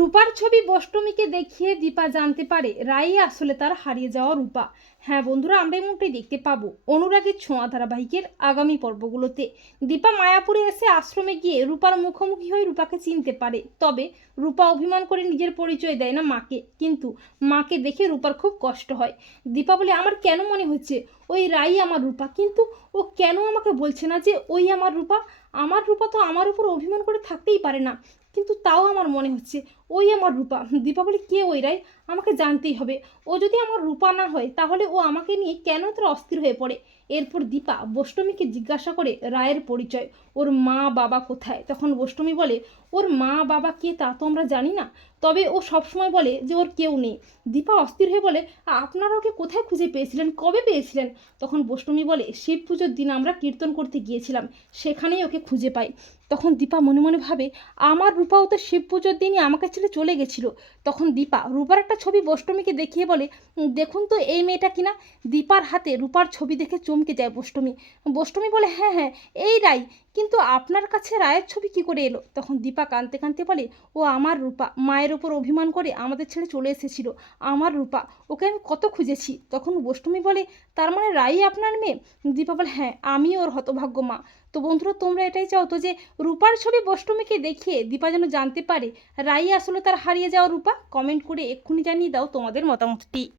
রূপার ছবি বষ্টমীকে দেখিয়ে দীপা জানতে পারে রাই আসলে তার হারিয়ে যাওয়া রূপা। হ্যাঁ বন্ধুরা, আমরা এমনটাই দেখতে পাবো অনুরাগের ছোঁয়া ধারাবাহিকের আগামী পর্বগুলোতে। দীপা মায়াপুরে এসে আশ্রমে গিয়ে রূপার মুখোমুখি হয়ে রূপাকে চিনতে পারে। তবে রূপা অভিমান করে নিজের পরিচয় দেয় না মাকে, কিন্তু মাকে দেখে রূপার খুব কষ্ট হয়। দীপা বলে, আমার কেন মনে হচ্ছে? ওই রাই আমার রূপা। কিন্তু ও কেন আমাকে বলছে না যে ওই আমার রূপা? আমার রূপা তো আমার উপর অভিমান করে থাকতেই পারে না। কিন্তু তাও আমার মনে হচ্ছে ওই আমার রূপা। দীপাবলি কে ওই রায় আমাকে জানতেই হবে। ও যদি আমার রূপা না হয়, তাহলে ও আমাকে নিয়ে কেন তোর অস্থির হয়ে পড়ে? এরপর দীপা বষ্টমীকে জিজ্ঞাসা করে রায়ের পরিচয়। ওর মা বাবা কোথায়? তখন বষ্টমী বলে, ওর মা বাবা কে তা তো আমরা জানি না? তবে ও সবসময় বলে যে ওর কেউ নেই। দীপা অস্থির হয়ে বলে, আপনারা ওকে কোথায় খুঁজে পেয়েছিলেন? কবে পেয়েছিলেন? তখন বষ্টমী বলে, শিব পুজোর দিন আমরা কীর্তন করতে গিয়েছিলাম, সেখানেই ওকে খুঁজে পাই। তখন দীপা মনে মনে ভাবে, আমার রূপাও তো শিব পুজোর দিনই আমাকে ছেড়ে চলে গেছিল। তখন দীপা রূপার একটা ছবি বষ্টমীকে দেখিয়ে বলে দেখুন তো এই মেয়েটা কিনা? দীপার হাতে রূপার ছবি দেখে চমকে যায় বষ্টমী বষ্টমী বলে হ্যাঁ হ্যাঁ এই রাই কিন্তু আপনার কাছে রায়ের ছবি কি করে এলো? তখন দীপা কাঁদতে কাঁদতে বলে, ও আমার রূপা মায়ের ওপর অভিমান করে আমাদের ছেড়ে চলে এসেছিল। আমার রূপা, ওকে আমি কত খুঁজেছি? তখন বষ্টমী বলে, তার মানে রাই আপনার মেয়ে? দীপা বলে হ্যাঁ আমি ওর হতভাগ্য মা। তো বন্ধুরা, তোমরা এটাই চাও তো যে, রূপার ছবি বষ্টমীকে দেখিয়ে দীপা যেন জানতে পারে, রাই আসলে তার হারিয়ে যাওয়া রূপা? কমেন্ট করে এক্ষুনি জানিয়ে দাও তোমাদের মতামতটি।